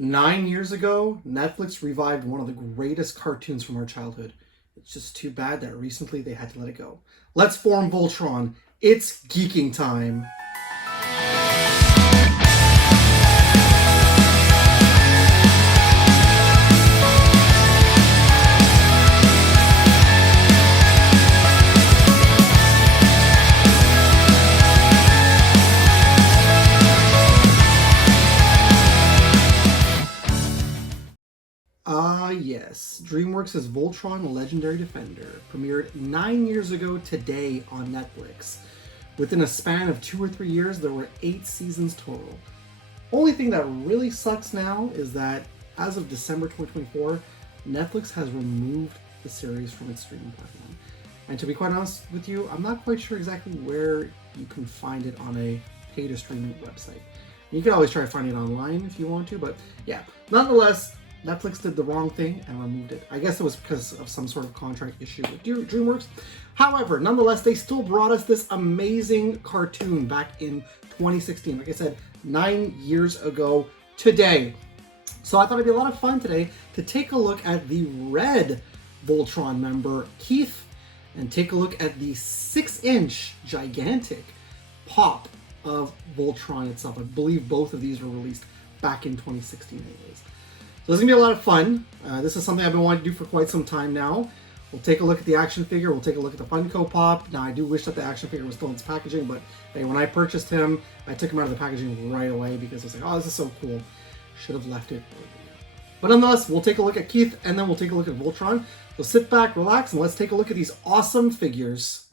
9 years ago, Netflix revived one of the greatest cartoons from our childhood. It's just too bad that recently they had to let it go. Let's form Voltron. It's geeking time. Yes, DreamWorks' Voltron Legendary Defender premiered 9 years ago today on Netflix. Within a span of 2 or 3 years, there were 8 seasons total. Only thing that really sucks now is that as of December 2024, Netflix has removed the series from its streaming platform. And to be quite honest with you, I'm not quite sure exactly where you can find it on a pay-to-streaming website. You can always try to find it online if you want to, but yeah, nonetheless, Netflix did the wrong thing and removed it. I guess it was because of some sort of contract issue with DreamWorks. However, nonetheless, they still brought us this amazing cartoon back in 2016. Like I said, 9 years ago today. So I thought it'd be a lot of fun today to take a look at the red Voltron member, Keith, and take a look at the 6-inch gigantic pop of Voltron itself. I believe both of these were released back in 2016 anyways. So this is going to be a lot of fun. This is something I've been wanting to do for quite some time now. We'll take a look at the action figure. We'll take a look at the Funko Pop. Now, I do wish that the action figure was still in its packaging, but hey, when I purchased him, I took him out of the packaging right away because I was like, oh, this is so cool. Should have left it. But nonetheless, we'll take a look at Keith, and then we'll take a look at Voltron. So sit back, relax, and let's take a look at these awesome figures.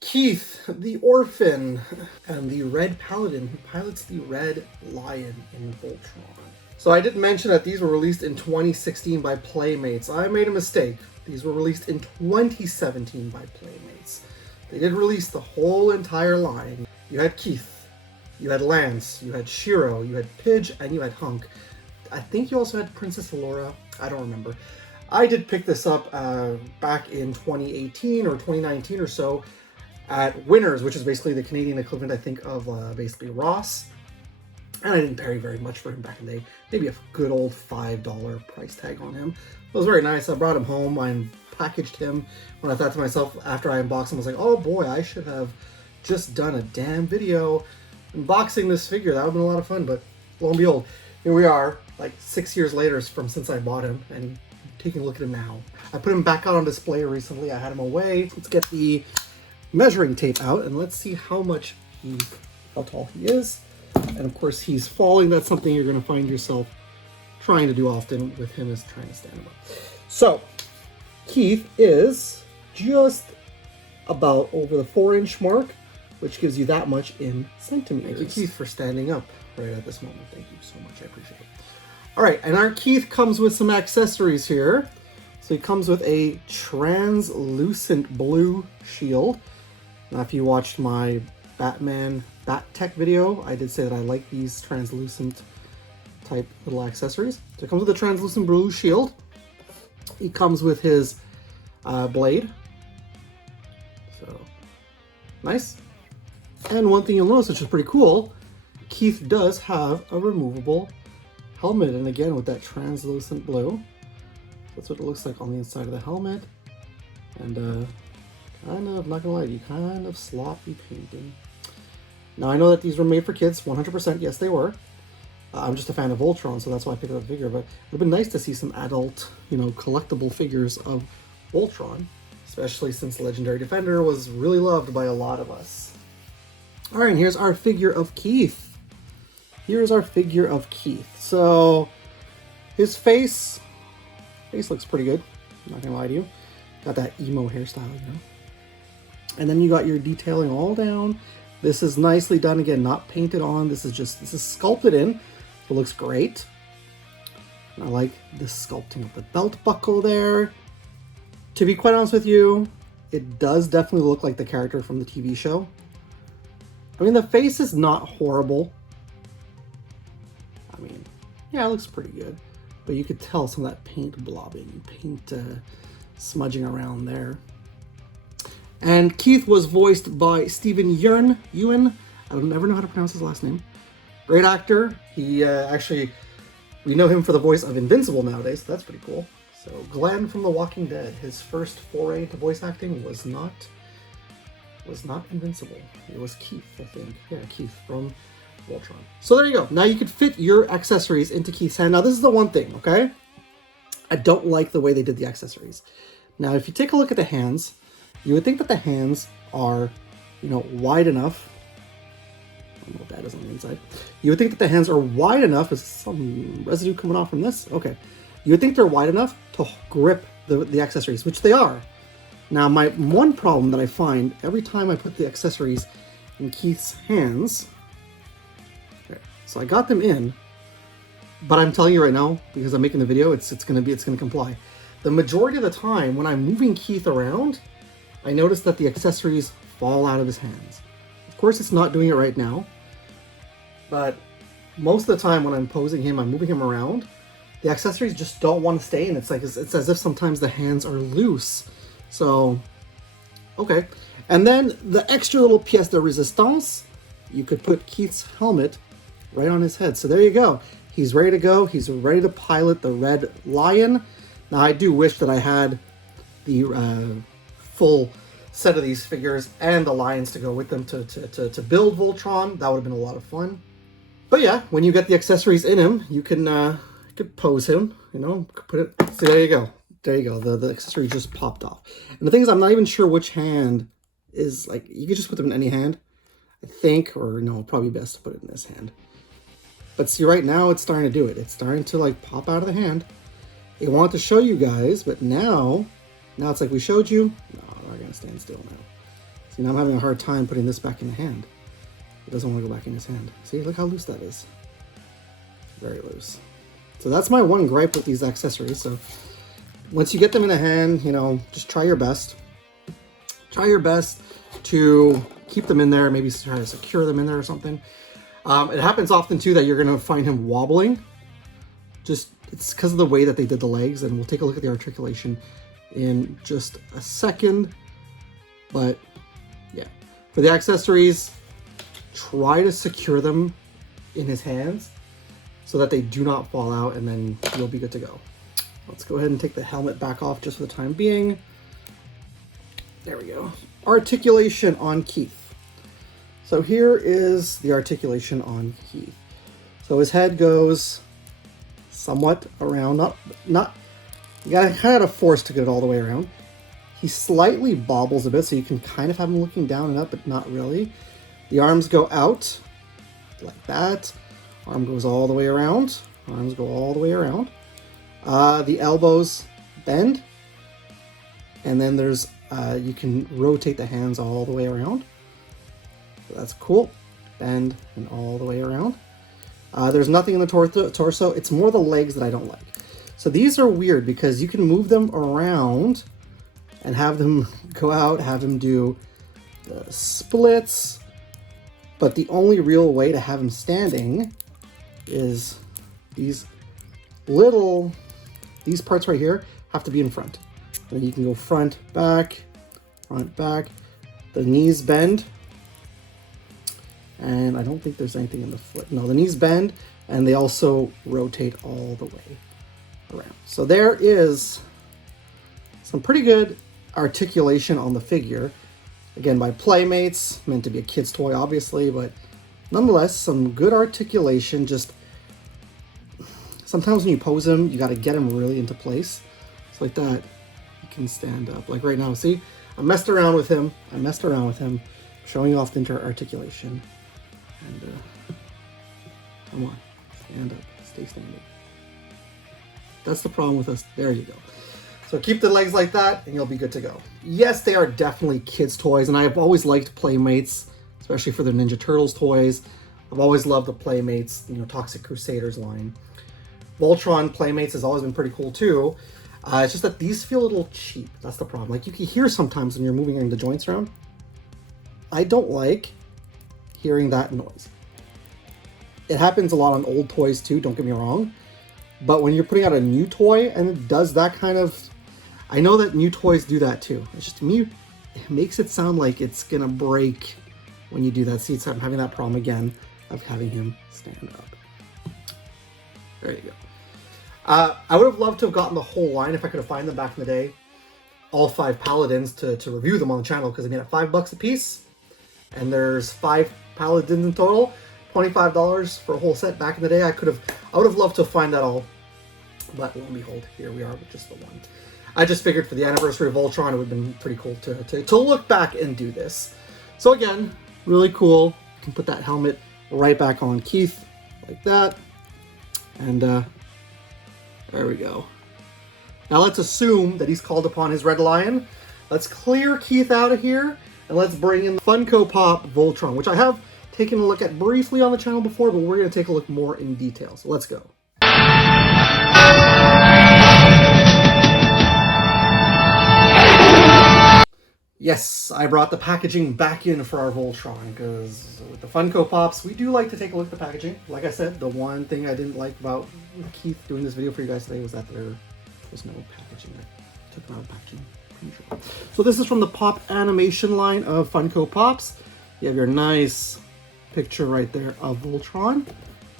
Keith, the orphan, and the red paladin who pilots the red lion in Voltron. So I did mention that these were released in 2016 by Playmates. I made a mistake. These were released in 2017 by Playmates. They did release the whole entire line. You had Keith, you had Lance, you had Shiro, you had Pidge, and you had Hunk. I think you also had Princess Allura. I don't remember. I did pick this up back in 2018 or 2019 or so at Winners, which is basically the Canadian equivalent, I think, of basically Ross. And I didn't pay very much for him back in the day. Maybe a good old $5 price tag on him. It was very nice. I brought him home. I packaged him. When I thought to myself after I unboxed him, I was like, oh boy, I should have just done a damn video unboxing this figure. That would have been a lot of fun. But lo and behold, here we are, like 6 years later from since I bought him, and taking a look at him now. I put him back out on display recently. I had him away. Let's get the measuring tape out and let's see how tall he is. And of course he's falling. That's something you're going to find yourself trying to do often with him, is trying to stand him up. So Keith is just about over the 4-inch mark, which gives you that much in centimeters. Thank you, Keith, for standing up right at this moment. Thank you so much. I appreciate it. All right, and our Keith comes with some accessories here. So he comes with a translucent blue shield. Now, if you watched my Batman Bat Tech video, I did say that I like these translucent type little accessories. So it comes with a translucent blue shield. He comes with his blade. So, nice. And one thing you'll notice, which is pretty cool, Keith does have a removable helmet. And again, with that translucent blue. That's what it looks like on the inside of the helmet. And kind of, not gonna lie to you, kind of sloppy painting. Now I know that these were made for kids, 100%, yes they were. I'm just a fan of Voltron, so that's why I picked up the figure, but it would have been nice to see some adult, collectible figures of Voltron, especially since Legendary Defender was really loved by a lot of us. Alright, and here's our figure of Keith. Here's our figure of Keith. So, his face looks pretty good, I'm not gonna lie to you. Got that emo hairstyle, And then you got your detailing all down. This is nicely done, again, not painted on. This is sculpted in. It looks great. I like the sculpting of the belt buckle there. To be quite honest with you, it does definitely look like the character from the TV show. I mean, the face is not horrible. I mean, yeah, it looks pretty good. But you could tell some of that paint blobbing, paint smudging around there. And Keith was voiced by Steven Yeun. I don't never know how to pronounce his last name. Great actor. He actually, we know him for the voice of Invincible nowadays, so that's pretty cool. So Glenn from The Walking Dead, his first foray into voice acting was not Invincible. It was Keith, I think. Yeah, Keith from Voltron. So there you go. Now you could fit your accessories into Keith's hand. Now this is the one thing, okay? I don't like the way they did the accessories. Now if you take a look at the hands, you would think that the hands are, you know, wide enough. I don't know what that is on the inside. You would think that the hands are wide enough. Is some residue coming off from this? Okay. You would think they're wide enough to grip the accessories, which they are. Now, my one problem that I find every time I put the accessories in Keith's hands, okay, so I got them in, but I'm telling you right now, because I'm making the video, it's gonna comply. The majority of the time when I'm moving Keith around, I notice that the accessories fall out of his hands. Of course, it's not doing it right now, but most of the time when I'm posing him, I'm moving him around, the accessories just don't want to stay in. It's like, it's as if sometimes the hands are loose. So, okay. And then the extra little pièce de résistance, you could put Keith's helmet right on his head. So there you go. He's ready to go. He's ready to pilot the Red Lion. Now, I do wish that I had the full set of these figures and the lions to go with them to build Voltron. That would have been a lot of fun. But yeah, when you get the accessories in him, you can pose him, you know, put it, see, there you go. There you go. The accessory just popped off. And the thing is, I'm not even sure which hand is, like, you could just put them in any hand, I think, or no, probably best to put it in this hand. But see, right now it's starting to do it. It's starting to, like, pop out of the hand. It wanted to show you guys, but now it's like we showed you. No, we're going to stand still now. See, now I'm having a hard time putting this back in the hand. It doesn't want to go back in his hand. See, look how loose that is. Very loose. So that's my one gripe with these accessories. So once you get them in a hand, you know, just try your best. Try your best to keep them in there. Maybe try to secure them in there or something. It happens often too that you're going to find him wobbling. Just, it's because of the way that they did the legs. And we'll take a look at the articulation in just a second. But yeah, for the accessories, try to secure them in his hands so that they do not fall out, and then you'll be good to go. Let's go ahead and take the helmet back off just for the time being. There we go. Articulation on Keith. So here is the articulation on Keith. So his head goes somewhat around, not you gotta kind of force to get it all the way around. He slightly bobbles a bit, so you can kind of have him looking down and up, but not really. The arms go out like that. Arm goes all the way around. Arms go all the way around. The elbows bend. And then there's, you can rotate the hands all the way around. So that's cool. Bend and all the way around. There's nothing in the torso. It's more the legs that I don't like. So these are weird because you can move them around and have them go out, have them do the splits. But the only real way to have him standing is these parts right here have to be in front. And then you can go front, back. The knees bend. And I don't think there's anything in the foot. No, the knees bend, and they also rotate all the way around. So there is some pretty good articulation on the figure. Again, by Playmates, meant to be a kid's toy, obviously, but nonetheless, some good articulation. Just sometimes when you pose him, you got to get him really into place. So like that, he can stand up. Like right now, see? I messed around with him, showing off the articulation. And come on, stand up, stay standing. That's the problem with us. There you go. So keep the legs like that and you'll be good to go. Yes, they are definitely kids' toys, and I've always liked Playmates, especially for the Ninja Turtles toys. I've always loved the Playmates, you know, Toxic Crusaders line. Voltron Playmates has always been pretty cool too. It's just that these feel a little cheap. That's the problem. Like you can hear sometimes when you're moving the joints around. I don't like hearing that noise. It happens a lot on old toys too, don't get me wrong. But when you're putting out a new toy and it does that kind of... I know that new toys do that too. It's just to me, it makes it sound like it's gonna break when you do that. See, I'm having that problem again of having him stand up. There you go. I would have loved to have gotten the whole line if I could have found them back in the day. All 5 Paladins to review them on the channel because they made it $5 a piece. And there's 5 Paladins in total. $25 for a whole set back in the day. I would have loved to find that all. But lo and behold, here we are with just the one. I just figured for the anniversary of Voltron, it would have been pretty cool to look back and do this. So again, really cool. You can put that helmet right back on Keith like that. And there we go. Now let's assume that he's called upon his Red Lion. Let's clear Keith out of here. And let's bring in the Funko Pop Voltron, which I have taken a look at briefly on the channel before, but we're going to take a look more in detail. So let's go. Yes, I brought the packaging back in for our Voltron, because with the Funko Pops, we do like to take a look at the packaging. Like I said, the one thing I didn't like about Keith doing this video for you guys today was that there was no packaging. I took them out of packaging. So this is from the Pop Animation line of Funko Pops. You have your nice picture right there of Voltron.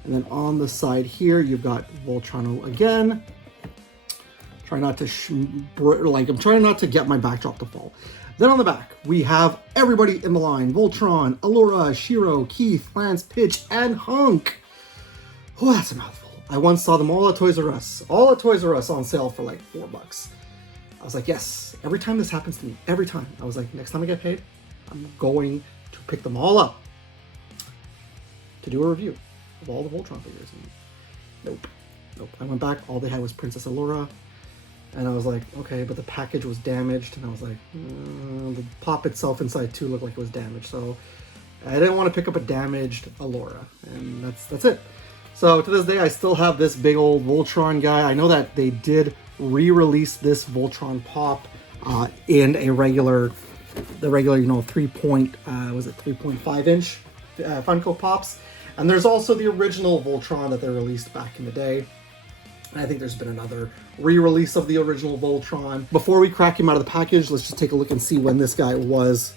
And then on the side here, you've got Voltron again. Try not to, I'm trying not to get my backdrop to fall. Then on the back, we have everybody in the line. Voltron, Allura, Shiro, Keith, Lance, Pitch, and Hunk. Oh, that's a mouthful. I once saw them all at Toys R Us. All at Toys R Us on sale for like $4. I was like, yes, every time this happens to me, every time. I was like, next time I get paid, I'm going to pick them all up to do a review of all the Voltron figures. And nope. I went back, all they had was Princess Allura. And I was like, okay, but the package was damaged. And I was like, the pop itself inside too looked like it was damaged. So I didn't want to pick up a damaged Allura. And that's it. So to this day, I still have this big old Voltron guy. I know that they did re-release this Voltron pop in the regular, 3.5 inch Funko Pops. And there's also the original Voltron that they released back in the day. And I think there's been another re-release of the original Voltron. Before we crack him out of the package, let's just take a look and see when this guy was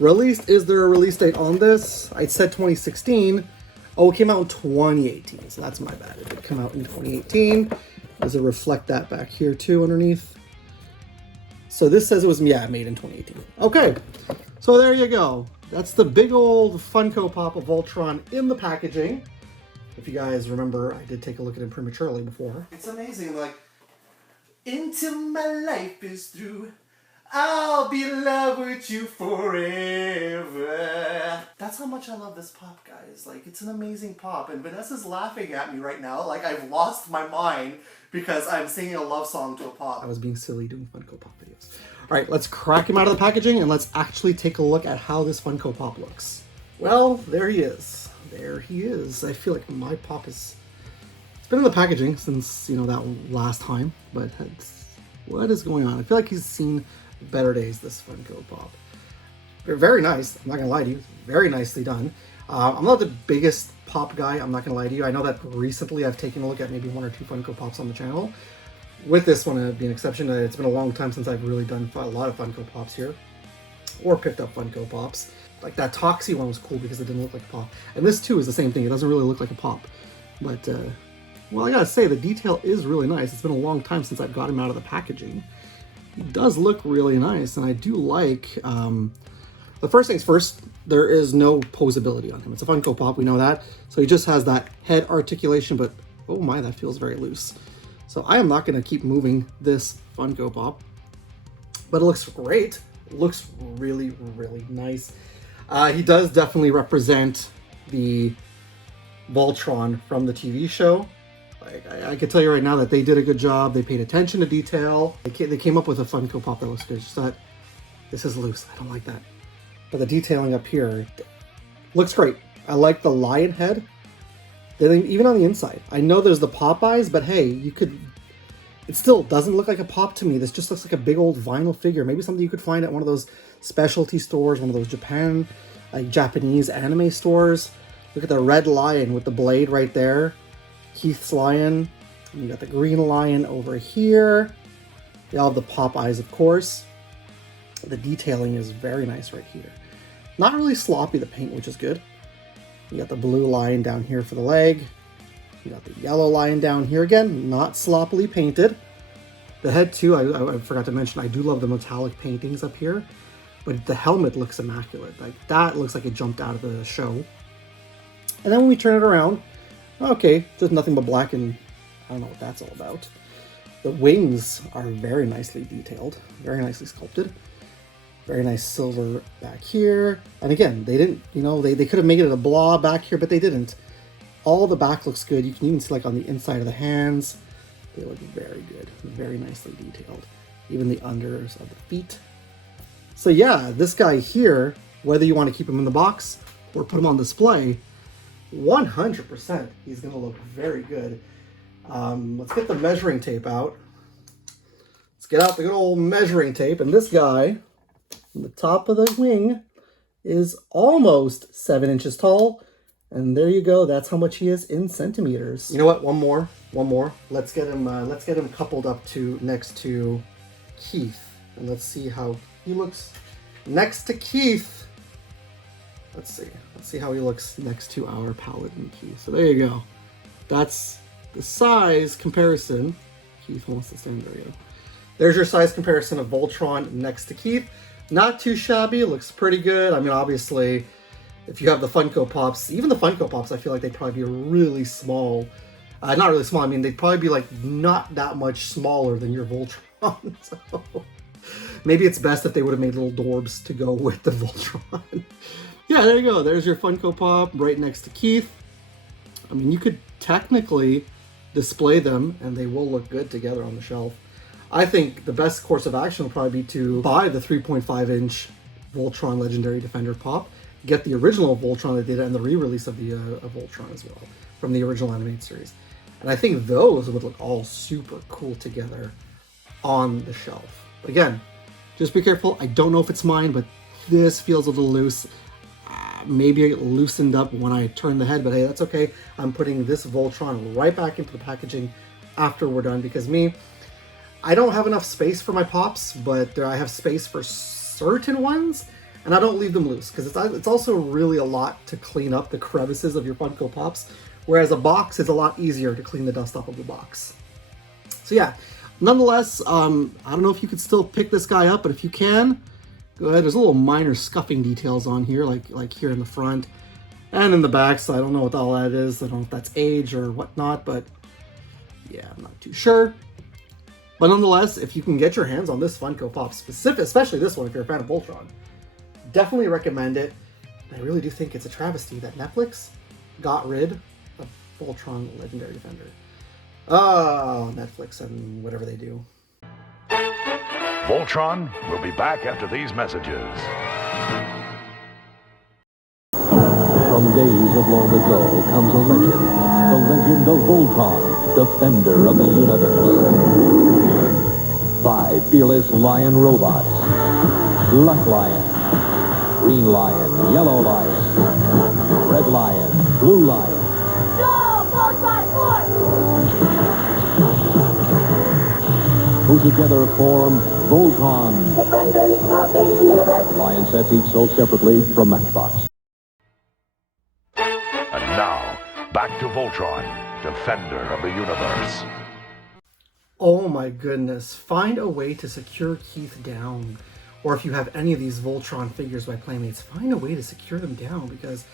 released. Is there a release date on this? I said 2016. Oh, it came out in 2018, so that's my bad. It did come out in 2018. Does it reflect that back here too underneath? So this says it was, yeah, made in 2018. Okay, so there you go. That's the big old Funko Pop of Voltron in the packaging. If you guys remember, I did take a look at him prematurely before. It's amazing, like, until my life is through, I'll be in love with you forever. That's how much I love this pop, guys. Like, it's an amazing pop. And Vanessa's laughing at me right now like I've lost my mind because I'm singing a love song to a pop. I was being silly doing Funko Pop videos. All right, let's crack him out of the packaging and let's actually take a look at how this Funko Pop looks. Well, there he is. There he is. I feel like my pop is... It's been in the packaging since, that last time, but what is going on? I feel like he's seen better days, this Funko Pop. They're very nice. I'm not going to lie to you. Very nicely done. I'm not the biggest pop guy. I'm not going to lie to you. I know that recently I've taken a look at maybe 1 or 2 Funko Pops on the channel. With this one being an exception, it's been a long time since I've really done a lot of Funko Pops here. Or picked up Funko Pops. Like that Toxie one was cool because it didn't look like a pop. And this too is the same thing. It doesn't really look like a pop. But, well, I gotta say, the detail is really nice. It's been a long time since I've got him out of the packaging. It does look really nice, and I do like... the first things first, there is no posability on him. It's a Funko Pop, we know that. So he just has that head articulation, but oh my, that feels very loose. So I am not going to keep moving this Funko Pop. But it looks great. It looks really, really nice. He does definitely represent the Voltron from the TV show. I can tell you right now that they did a good job. They paid attention to detail. They came up with a Funko Pop that looks good. Just thought, this is loose. I don't like that. But the detailing up here looks great. I like the lion head. Even on the inside. I know there's the Popeyes, but hey, you could It still doesn't look like a pop to me. This just looks like a big old vinyl figure. Maybe something you could find at one of those specialty stores, one of those Japanese anime stores. Look at the red lion with the blade right there. Keith's lion. And you got the green lion over here. They all have the pop eyes, of course. The detailing is very nice right here. Not really sloppy, the paint, which is good. You got the blue lion down here for the leg. You got the yellow lion down here again, not sloppily painted. The head too, I forgot to mention, I do love the metallic paintings up here, but the helmet looks immaculate. Like that looks like it jumped out of the show. And then when we turn it around, okay, just nothing but black, and I don't know what that's all about. The wings are very nicely detailed, very nicely sculpted. Very nice silver back here. And again, they didn't, they could have made it a blob back here, but they didn't. All the back looks good. You can even see like on the inside of the hands, they look very good, very nicely detailed. Even the unders of the feet. So yeah, this guy here, whether you want to keep him in the box or put him on display, 100% he's going to look very good. Let's get the measuring tape out. Let's get out the good old measuring tape. And this guy, on the top of the wing, is almost 7 inches tall. And there you go. That's how much he is in centimeters. You know what? One more. Let's get him coupled up next to Keith, and let's see how he looks next to Keith. Let's see how he looks next to our Paladin Keith. So there you go. That's the size comparison. Keith wants to stand there. There's your size comparison of Voltron next to Keith. Not too shabby. Looks pretty good. I mean, obviously, if you have the Funko Pops, even the Funko Pops, I feel like they'd probably be really small. Not really small, I mean, they'd probably be like not that much smaller than your Voltron. So maybe it's best if they would have made little Dorbs to go with the Voltron. Yeah, there you go. There's your Funko Pop right next to Keith. I mean, you could technically display them and they will look good together on the shelf. I think the best course of action would probably be to buy the 3.5-inch Voltron Legendary Defender Pop, get the original Voltron that did it, and the re-release of the of Voltron as well, from the original animated series. And I think those would look all super cool together on the shelf. But again, just be careful. I don't know if it's mine, but this feels a little loose. Maybe it loosened up when I turned the head, but hey, that's okay. I'm putting this Voltron right back into the packaging after we're done, because I don't have enough space for my Pops, but I have space for certain ones, and I don't leave them loose, because it's also really a lot to clean up the crevices of your Funko Pops, whereas a box is a lot easier to clean the dust off of the box. So yeah, nonetheless, I don't know if you could still pick this guy up, but if you can, go ahead. There's a little minor scuffing details on here, like here in the front and in the back, so I don't know what all that is. I don't know if that's age or whatnot, but yeah, I'm not too sure. But nonetheless, if you can get your hands on this Funko Pop, especially this one if you're a fan of Voltron, definitely recommend it. I really do think it's a travesty that Netflix got rid of Voltron Legendary Defender. Oh, Netflix and whatever they do. Voltron will be back after these messages. From days of long ago comes a legend. The legend of Voltron, defender of the universe. 5 fearless lion robots. Black lion, green lion, yellow lion, red lion, blue lion. Go, Voltron, Who together form Voltron. Lion sets each sold separately from Matchbox. And now, back to Voltron, defender of the universe. Oh my goodness, find a way to secure Keith down. Or if you have any of these Voltron figures by Playmates, find a way to secure them down, because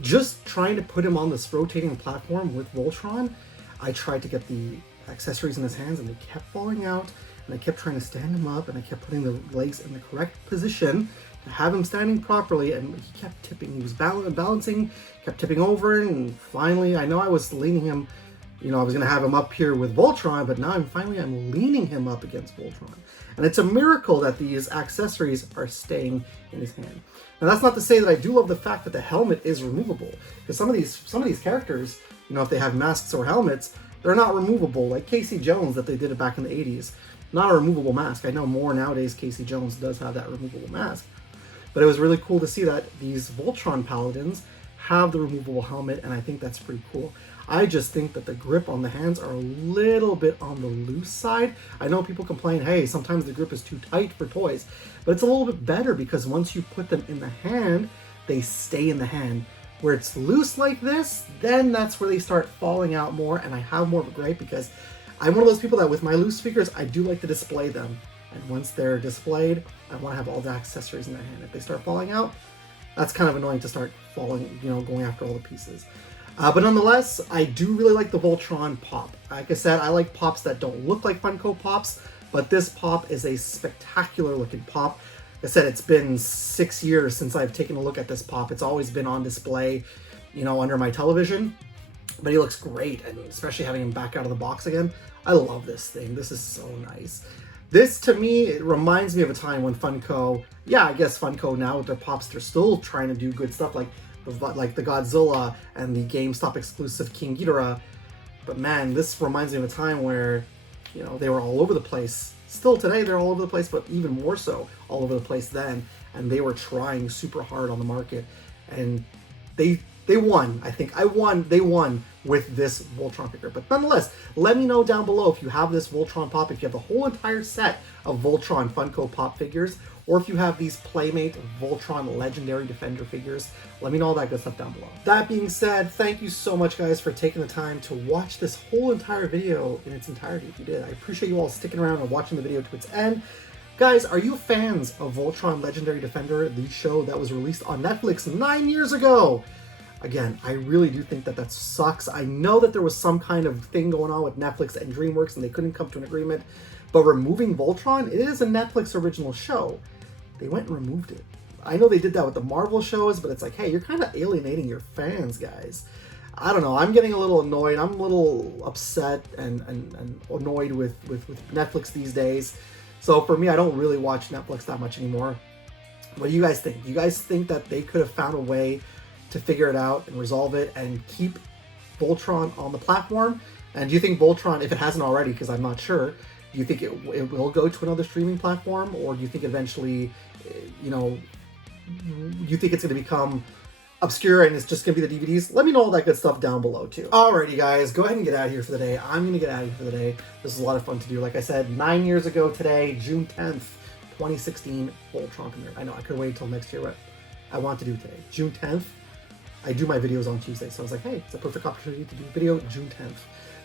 just trying to put him on this rotating platform with Voltron, I tried to get the accessories in his hands and they kept falling out, and I kept trying to stand him up, and I kept putting the legs in the correct position to have him standing properly, and he kept tipping. He was balancing, kept tipping over, and finally, I know I was leaning him, I was going to have him up here with Voltron, but now I'm leaning him up against Voltron. And it's a miracle that these accessories are staying in his hand. Now that's not to say that I do love the fact that the helmet is removable, because some of these characters, if they have masks or helmets, They're not removable like Casey Jones that they did it back in the 80s. Not a removable mask. I know more nowadays Casey Jones does have that removable mask. But it was really cool to see that these Voltron Paladins have the removable helmet, and I think that's pretty cool. I just think that the grip on the hands are a little bit on the loose side. I know people complain, hey, sometimes the grip is too tight for toys, but it's a little bit better because once you put them in the hand, they stay in the hand. Where it's loose like this, then that's where they start falling out more, and I have more of a gripe because I'm one of those people that with my loose figures, I do like to display them. And once they're displayed, I want to have all the accessories in their hand. If they start falling out, that's kind of annoying to start falling, going after all the pieces. But nonetheless, I do really like the Voltron pop. Like I said, I like pops that don't look like Funko Pops, but this pop is a spectacular looking pop. Like I said, it's been 6 years since I've taken a look at this pop. It's always been on display, under my television, but he looks great, and especially having him back out of the box again. I love this thing. This is so nice. This, to me, it reminds me of a time when Funko, I guess Funko now with their pops, they're still trying to do good stuff like the Godzilla and the GameStop exclusive King Ghidorah. But man, this reminds me of a time where, they were all over the place. Still today, they're all over the place, but even more so all over the place then. And they were trying super hard on the market. And they won. I think they won with this Voltron figure. But nonetheless, let me know down below if you have this Voltron pop, if you have the whole entire set of Voltron Funko Pop figures, or if you have these Playmate Voltron Legendary Defender figures. Let me know all that good stuff down below. That being said, thank you so much, guys, for taking the time to watch this whole entire video in its entirety. If you did, I appreciate you all sticking around and watching the video to its end. Guys, are you fans of Voltron Legendary Defender, the show that was released on Netflix 9 years ago? Again, I really do think that sucks. I know that there was some kind of thing going on with Netflix and DreamWorks and they couldn't come to an agreement, but removing Voltron, it is a Netflix original show. They went and removed it. I know they did that with the Marvel shows, but it's like, hey, you're kind of alienating your fans, guys. I don't know. I'm getting a little annoyed. I'm a little upset and annoyed with Netflix these days. So for me, I don't really watch Netflix that much anymore. What do you guys think? Do you guys think that they could have found a way to figure it out and resolve it and keep Voltron on the platform? And do you think Voltron, if it hasn't already, because I'm not sure, do you think it will go to another streaming platform, or do you think eventually, you think it's going to become obscure and it's just going to be the DVDs? Let me know all that good stuff down below too. Alrighty guys, go ahead and get out of here for the day. I'm going to get out of here for the day. This is a lot of fun to do. Like I said, 9 years ago today, June 10th, 2016, Voltron premiere. I know I could wait until next year, but I want to do it today. June 10th. I do my videos on Tuesday, so I was like, hey, it's a perfect opportunity to do a video June 10th.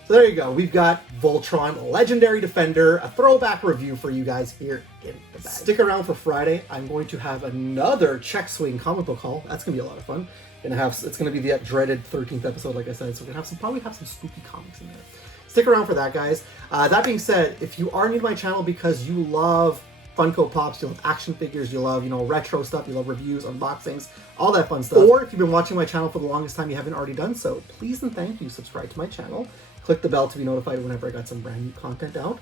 So there you go. We've got Voltron Legendary Defender, a throwback review for you guys here in the bag. Stick around for Friday. I'm going to have another Check Swing comic book haul. That's going to be a lot of fun. It's going to be the dreaded 13th episode, like I said, so we're going to probably have some spooky comics in there. Stick around for that, guys. That being said, if you are new to my channel because you love Funko Pops, you love action figures, you love, retro stuff, you love reviews, unboxings, all that fun stuff. Or if you've been watching my channel for the longest time, you haven't already done so, please and thank you, subscribe to my channel. Click the bell to be notified whenever I got some brand new content out.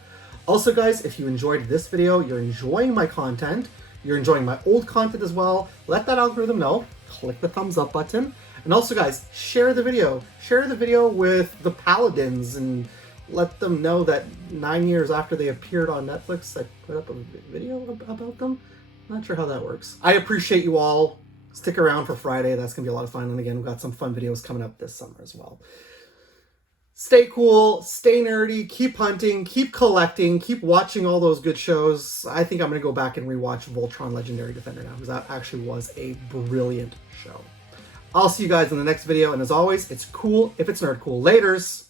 Also, guys, if you enjoyed this video, you're enjoying my content, you're enjoying my old content as well, let that algorithm know. Click the thumbs up button. And also, guys, share the video. Share the video with the Paladins and let them know that 9 years after they appeared on Netflix, I put up a video about them. Not sure how that works. I appreciate you all. Stick around for Friday. That's going to be a lot of fun. And again, we've got some fun videos coming up this summer as well. Stay cool, stay nerdy, keep hunting, keep collecting, keep watching all those good shows. I think I'm going to go back and rewatch Voltron Legendary Defender now, because that actually was a brilliant show. I'll see you guys in the next video, and as always, it's cool if it's nerd cool. Laters!